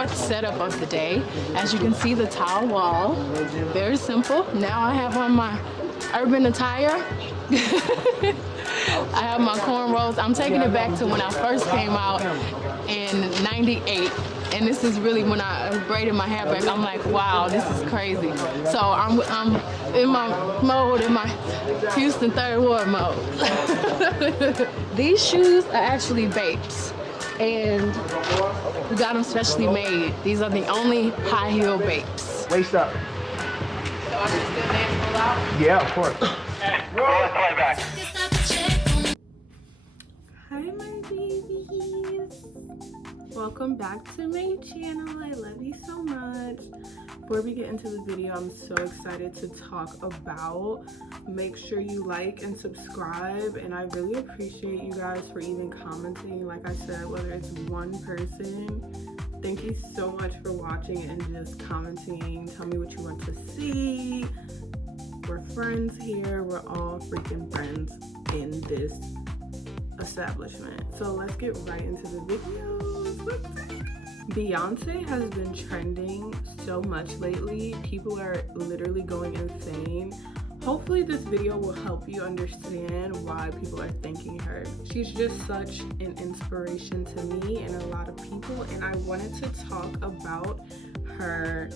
fourth setup of the day. As you can see, the tile wall, very simple. Now I have on my urban attire. I have my cornrows. I'm taking it back to when I first came out in '98. And this is really when I braided my hair back. I'm like, wow, this is crazy. So I'm in my mode, in my Houston Third Ward mode. These shoes are actually Beys, and we got them specially made. These are the only high heel Beys. Waist up. So I can still dance full out? Yeah, of course. Hi, my babies. Welcome back to my channel. I love you so much. Before we get into the video, I'm so excited to talk about. Make sure you like and subscribe, and I really appreciate you guys for even commenting. Like I said, whether it's one person, thank you so much for watching and just commenting. Tell me what you want to see. We're friends here. We're all freaking friends in this establishment. So let's get right into the videos. Beyonce has been trending so much lately. People are literally going insane. Hopefully this video will help you understand why people are thanking her. She's just such an inspiration to me and a lot of people, and I wanted to talk about her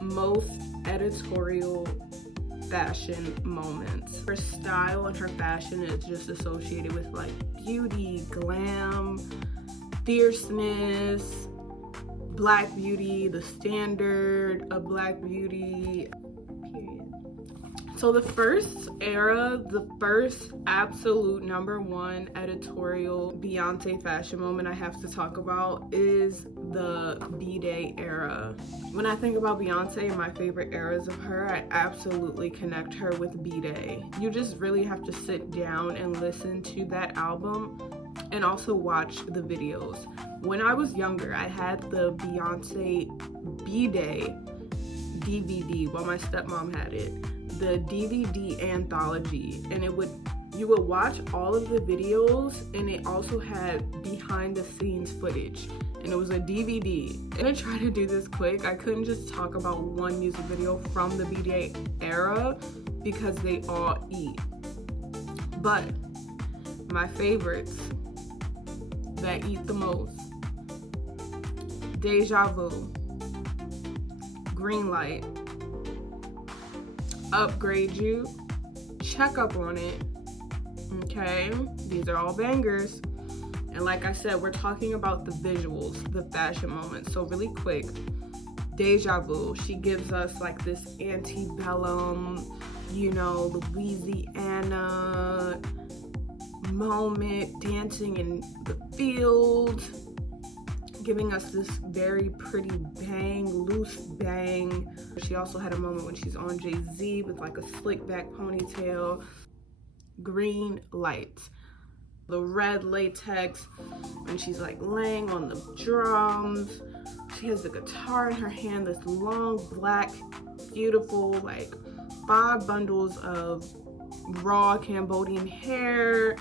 most editorial fashion moments. Her style and her fashion is just associated with like beauty, glam, fierceness, black beauty, the standard of black beauty, period. So the first era, the first absolute #1 editorial Beyonce fashion moment I have to talk about is the bday era. When I think about Beyonce and my favorite eras of her, I absolutely connect her with bday. You just really have to sit down and listen to that album and also watch the videos. When I was younger, I had the Beyonce bday DVD, well, my stepmom had it, the DVD anthology, and you would watch all of the videos, and it also had behind the scenes footage, and it was a DVD. I'm gonna try to do this quick. I couldn't just talk about one music video from the bday era because they all eat. But my favorites that eat the most: Deja Vu, Green Light, Upgrade You, Check Up On It. Okay, these are all bangers. And like I said, we're talking about the visuals, the fashion moments. So really quick, Deja Vu, she gives us like this antebellum, you know, Louisiana moment, dancing in the field, giving us this very pretty bang, loose bang. She also had a moment when she's on Jay-Z with like a slick back ponytail. Green Light, the red latex when she's like laying on the drums. She has the guitar in her hand, this long black, beautiful, like 5 bundles of raw Cambodian hair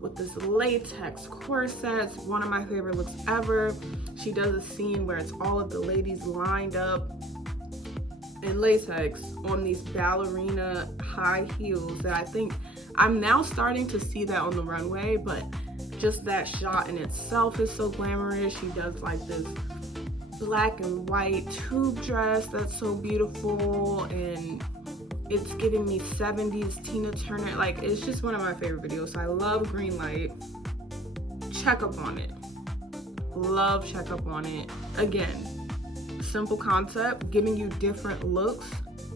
with this latex corset. It's one of my favorite looks ever. She does a scene where it's all of the ladies lined up in latex on these ballerina high heels that I think I'm now starting to see that on the runway, but just that shot in itself is so glamorous. She does like this black and white tube dress that's so beautiful, and it's giving me 70s Tina Turner. Like, it's just one of my favorite videos. So I love Green Light. Check Up On It. Love Check Up On It. Again, simple concept, giving you different looks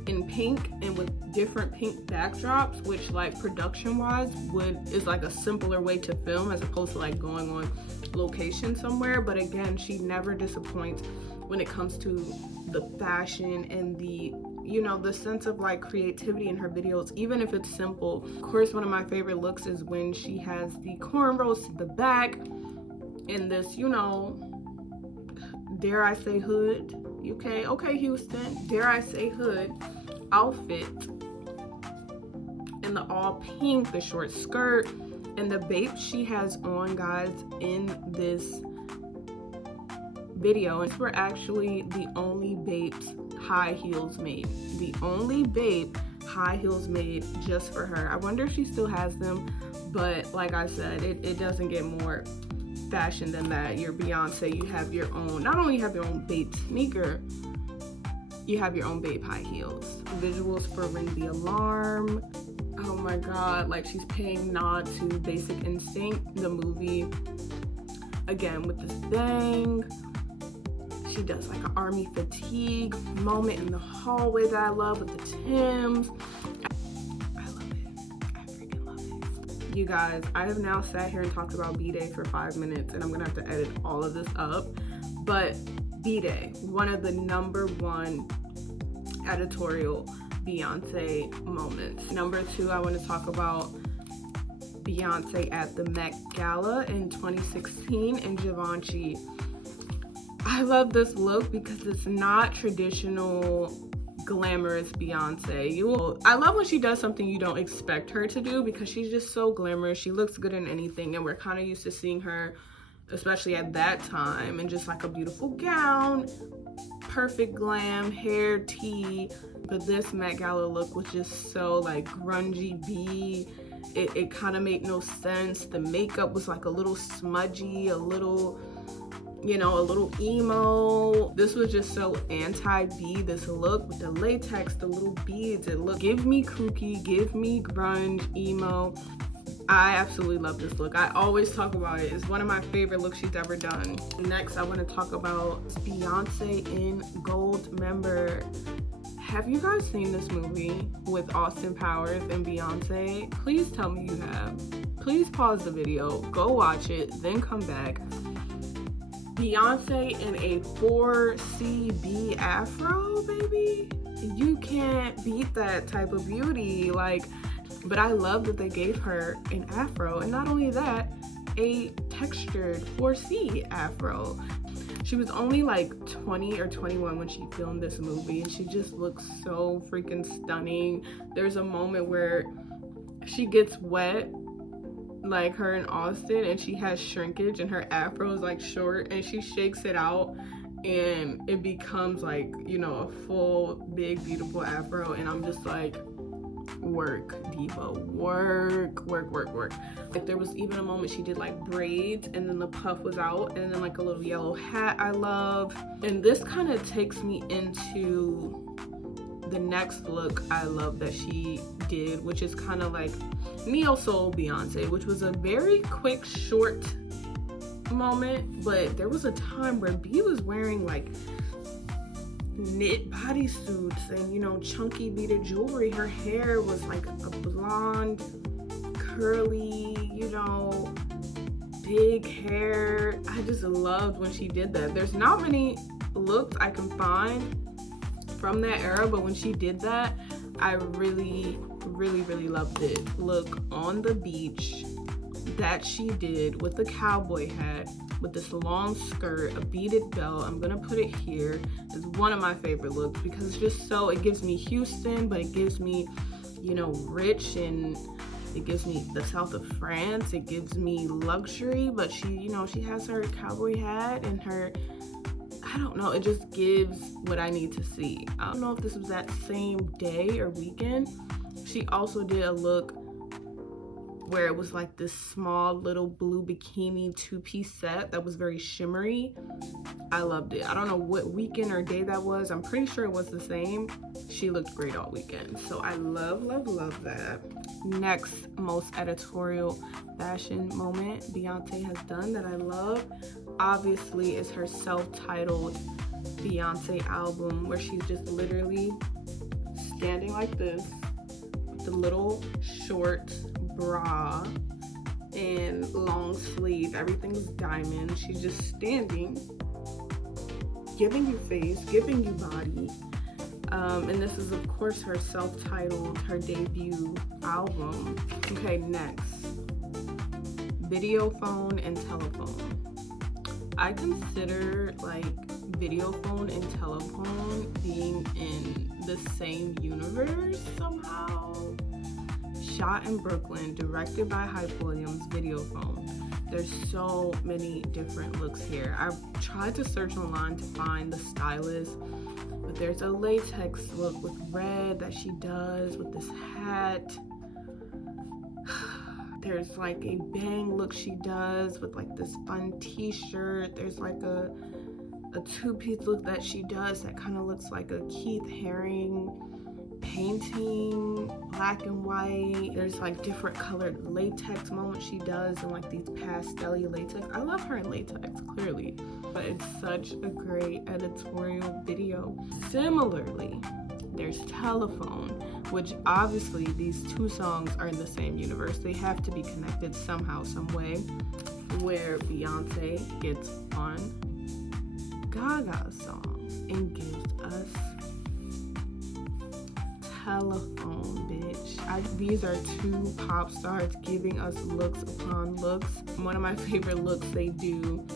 in pink and with different pink backdrops, which like production wise is like a simpler way to film as opposed to like going on location somewhere. But again, she never disappoints when it comes to the fashion and the, you know, the sense of like creativity in her videos, even if it's simple. Of course, one of my favorite looks is when she has the cornrows to the back in this, you know, dare I say hood, okay Houston, dare I say hood outfit, in the all pink, the short skirt, and the babe she has on, guys, in this video, and we're actually the only Babes high heels made. The only Babe high heels made just for her. I wonder if she still has them, but like I said, it doesn't get more fashion than that. You're Beyonce, you have your own, not only have your own Babe sneaker, you have your own Babe high heels. Visuals for Ring the Alarm. Oh my god, like she's paying nod to Basic Instinct, the movie, again with this bang. She does like an army fatigue moment in the hallway that I love with the Timbs. I love it. I freaking love it. You guys, I have now sat here and talked about bday for 5 minutes, and I'm gonna have to edit all of this up. But bday, one of the #1 editorial Beyonce moments. #2, I want to talk about Beyonce at the Met Gala in 2016 in Givenchy. I love this look because it's not traditional glamorous Beyonce. I love when she does something you don't expect her to do, because she's just so glamorous. She looks good in anything, and we're kind of used to seeing her, especially at that time, in just like a beautiful gown, perfect glam, hair, tea. But this Met Gala look was just so like grungy B. It kind of made no sense. The makeup was like a little smudgy, a little, you know, a little emo. This was just so anti-B, this look with the latex, the little beads. It looked, give me kooky, give me grunge, emo. I absolutely love this look. I always talk about it. It's one of my favorite looks she's ever done. Next, I want to talk about Beyonce in Goldmember. Have you guys seen this movie with Austin Powers and Beyonce? Please tell me you have. Please pause the video, go watch it, then come back. Beyonce in a 4CB afro, baby. You can't beat that type of beauty. Like, but I love that they gave her an afro, and not only that, a textured 4C afro. She was only like 20 or 21 when she filmed this movie, and she just looks so freaking stunning. There's a moment where she gets wet, like her in Austin, and she has shrinkage and her afro is like short, and she shakes it out and it becomes like, you know, a full big beautiful afro. And I'm just like, work, diva, work, work, work, work. Like there was even a moment she did like braids, and then the puff was out, and then like a little yellow hat I love. And this kind of takes me into the next look I love that she did, which is kind of like neo soul Beyonce, which was a very quick, short moment. But there was a time where B was wearing like knit bodysuits and, you know, chunky beaded jewelry. Her hair was like a blonde, curly, you know, big hair. I just loved when she did that. There's not many looks I can find from that era, but when she did that, I really, really, really loved it. Look on the beach that she did with the cowboy hat, with this long skirt, a beaded belt. I'm gonna put it here. It's one of my favorite looks because it's just so, it gives me Houston, but it gives me, you know, rich, and it gives me the south of France. It gives me luxury, but she, you know, she has her cowboy hat and her, I don't know, it just gives what I need to see. I don't know if this was that same day or weekend. She also did a look where it was like this small little blue bikini 2-piece set that was very shimmery. I loved it. I don't know what weekend or day that was. I'm pretty sure it was the same. She looked great all weekend. So I love, love, love that. Next most editorial fashion moment Beyonce has done that I love, obviously, is her self-titled Beyonce album, where she's just literally standing like this, the little short bra and long sleeve, everything's diamond. She's just standing, giving you face, giving you body. And this is of course her self-titled, her debut album. Okay, next, videophone and telephone. I consider like videophone and telephone being in the same universe somehow. Shot in Brooklyn, directed by Hype Williams, videophone. There's so many different looks here. I've tried to search online to find the stylist, but there's a latex look with red that she does with this hat. There's like a bang look she does with like this fun t-shirt. There's like a two-piece look that she does that kind of looks like a Keith Haring painting, black and white. There's like different colored latex moments she does and like these pastel-y latex. I love her in latex, clearly, but it's such a great editorial video. Similarly, there's Telephone, which obviously these two songs are in the same universe. They have to be connected somehow, some way, where Beyonce gets on Gaga's song and gives us Telephone, bitch. These are two pop stars giving us looks upon looks. One of my favorite looks they do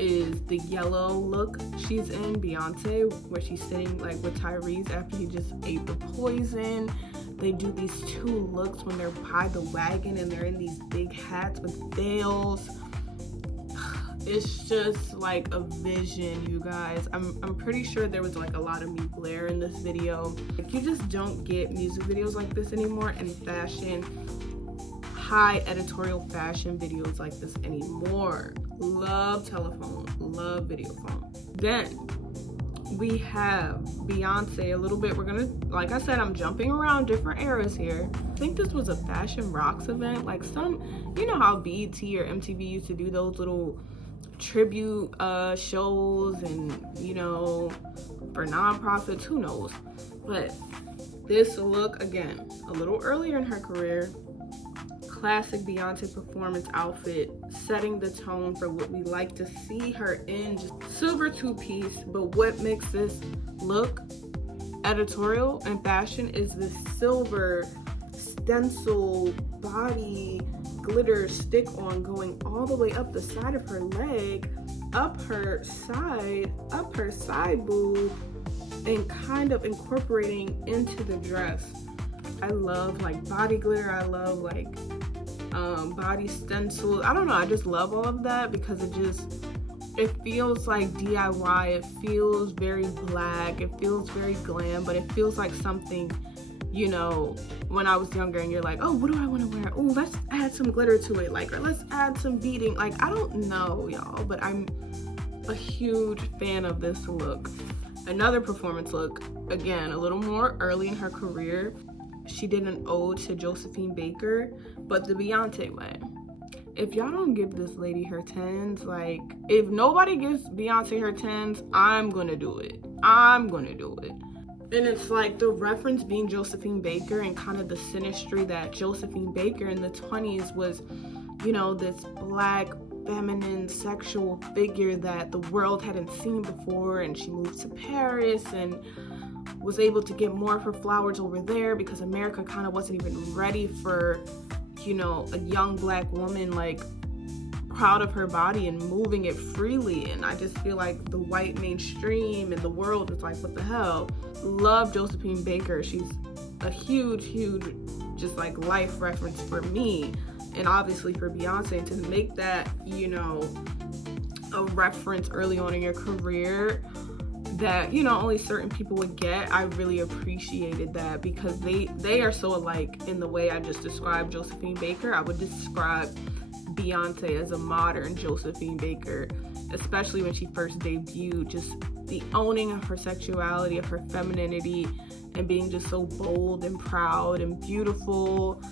is the yellow look she's in, Beyonce, where she's sitting like with Tyrese after he just ate the poison. They do these two looks when they're by the wagon and they're in these big hats with veils. It's just like a vision, you guys. I'm pretty sure there was like a lot of me glare in this video. Like, you just don't get music videos like this anymore, and fashion, high editorial fashion videos like this anymore. Love Telephone, love Videophone. Then we have Beyonce a little bit. We're gonna, like I said, I'm jumping around different eras here. I think this was a Fashion Rocks event, like some, you know how BET or MTV used to do those little tribute shows, and you know, for nonprofits, who knows. But this look, again, a little earlier in her career, classic Beyonce performance outfit, setting the tone for what we like to see her in. Just silver two-piece, but what makes this look editorial and fashion is this silver stencil body glitter stick on going all the way up the side of her leg, up her side boob, and kind of incorporating into the dress. I love like body glitter. I love like body stencils. I don't know, I just love all of that because it feels like DIY. It feels very black, it feels very glam, but it feels like something, you know, when I was younger and you're like, oh, what do I want to wear? Oh, let's add some glitter to it, like, or let's add some beading. Like, I don't know, y'all, but I'm a huge fan of this look. Another performance look, again, a little more early in her career. She did an ode to Josephine Baker, but the Beyonce way. If y'all don't give this lady her 10s, like, if nobody gives Beyonce her 10s, I'm gonna do it. I'm gonna do it. And it's like the reference being Josephine Baker and kind of the synastry that Josephine Baker in the 20s was, you know, this black, feminine, sexual figure that the world hadn't seen before, and she moved to Paris and was able to get more of her flowers over there because America kind of wasn't even ready for, you know, a young black woman like proud of her body and moving it freely. And I just feel like the white mainstream and the world is like, what the hell? Love Josephine Baker. She's a huge just like life reference for me, and obviously for Beyonce. And to make that, you know, a reference early on in your career that, you know, only certain people would get, I really appreciated that, because they are so alike in the way I just described Josephine Baker. I would describe Beyonce as a modern Josephine Baker, especially when she first debuted. Just the owning of her sexuality, of her femininity, and being just so bold and proud and beautiful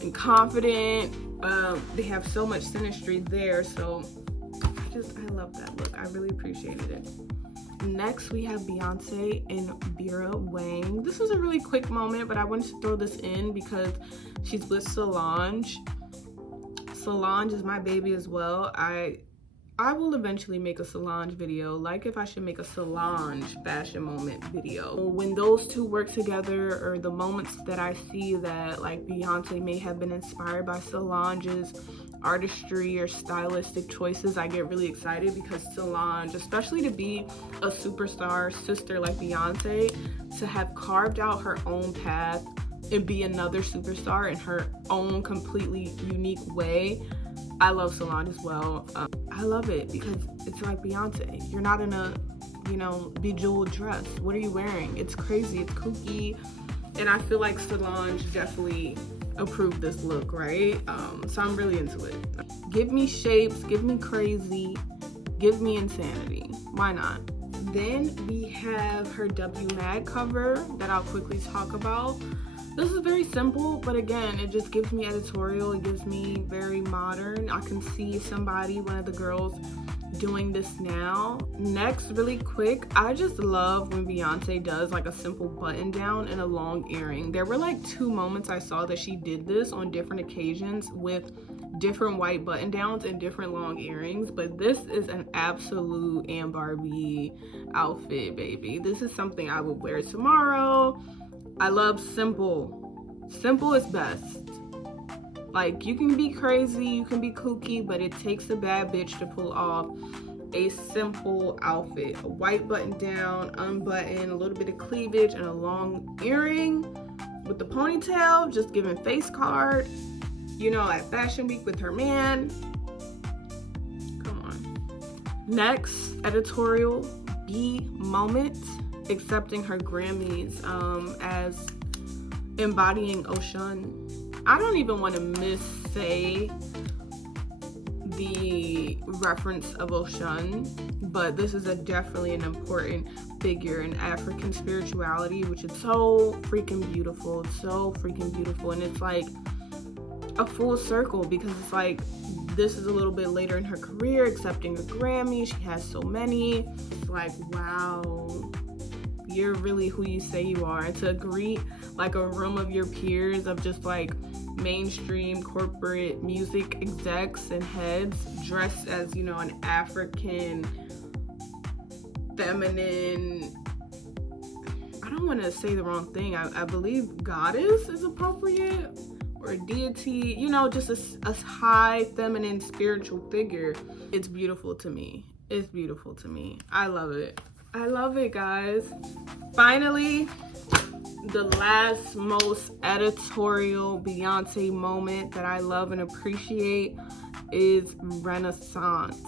and confident. They have so much synastry there, so I love that look. I really appreciated it. Next, we have Beyonce and Vera Wang. This was a really quick moment, but I wanted to throw this in because she's with Solange. Solange is my baby as well. I will eventually make a Solange video, like if I should make a Solange fashion moment video. When those two work together, or the moments that I see that like Beyonce may have been inspired by Solange's artistry or stylistic choices, I get really excited, because Solange, especially to be a superstar sister like Beyonce, to have carved out her own path and be another superstar in her own completely unique way, I love Solange as well. I love it because it's like Beyonce. You're not in a, you know, bejeweled dress. What are you wearing? It's crazy, it's kooky. And I feel like Solange definitely approved this look, right? So I'm really into it. Give me shapes, give me crazy, give me insanity. Why not? Then we have her W Mag cover that I'll quickly talk about. This is very simple, but again, it just gives me editorial. It gives me very modern. I can see somebody, one of the girls, doing this now. Next, really quick, I just love when Beyonce does like a simple button down and a long earring. There were like 2 moments I saw that she did this on different occasions with different white button downs and different long earrings, but this is an absolute ambbarbie outfit, baby. This is something I would wear tomorrow. I love simple. Simple is best. Like, you can be crazy, you can be kooky, but it takes a bad bitch to pull off a simple outfit. A white button down, unbutton, a little bit of cleavage, and a long earring with the ponytail, just giving face card, you know, at Fashion Week with her man. Come on. Next, editorial B moment, accepting her Grammys as embodying Oshun. I don't even want to missay the reference of Oshun, but this is definitely an important figure in African spirituality, which is so freaking beautiful. It's so freaking beautiful. And it's like a full circle, because it's like this is a little bit later in her career, accepting a Grammy. She has so many. It's like, wow, you're really who you say you are. And to greet like a room of your peers of just like mainstream corporate music execs and heads dressed as, you know, an African feminine, I don't want to say the wrong thing, I believe goddess is appropriate, or deity, you know, just a high feminine spiritual figure. It's beautiful to me. It's beautiful to me. I love it. I love it, guys. Finally, the last most editorial Beyonce moment that I love and appreciate is Renaissance.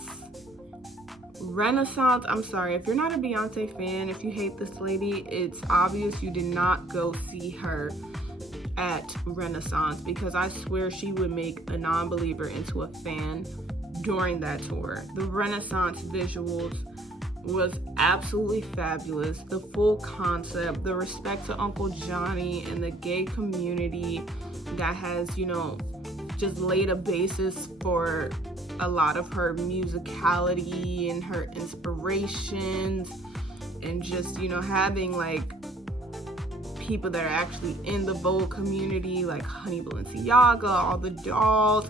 Renaissance, I'm sorry, if you're not a Beyonce fan, if you hate this lady, it's obvious you did not go see her at Renaissance, because I swear she would make a non-believer into a fan during that tour. The Renaissance visuals was absolutely fabulous. The full concept, the respect to Uncle Johnny and the gay community that has, you know, just laid a basis for a lot of her musicality and her inspirations, and just, you know, having like people that are actually in the Vogue community, like Honey Balenciaga, all the dolls,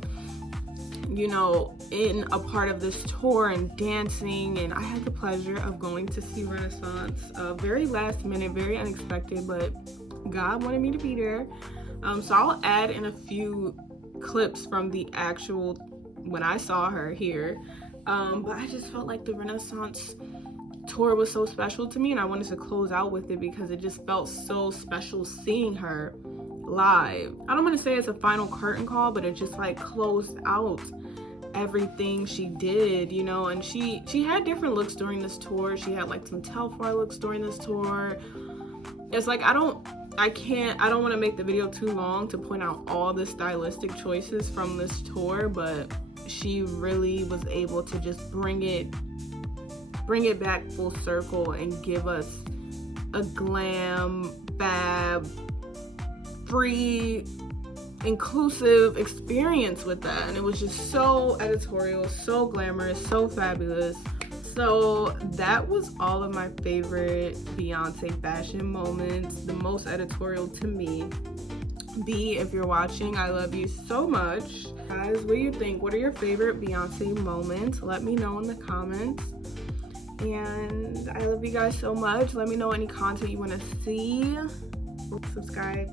you know, in a part of this tour and dancing. And I had the pleasure of going to see Renaissance, very last minute, very unexpected, but God wanted me to be there. So I'll add in a few clips from the actual when I saw her here, but I just felt like the Renaissance tour was so special to me, and I wanted to close out with it because it just felt so special seeing her live. I don't want to say it's a final curtain call, but it just like closed out everything she did, you know. And she had different looks during this tour. She had like some Telfar looks during this tour. It's like I don't want to make the video too long to point out all the stylistic choices from this tour, but she really was able to just bring it back full circle and give us a glam, fab, free, inclusive experience with that. And it was just so editorial, so glamorous, so fabulous. So that was all of my favorite Beyonce fashion moments, the most editorial to me. B, if you're watching, I love you so much. Guys, what do you think? What are your favorite Beyonce moments? Let me know in the comments. And I love you guys so much. Let me know any content you want to see. Subscribe.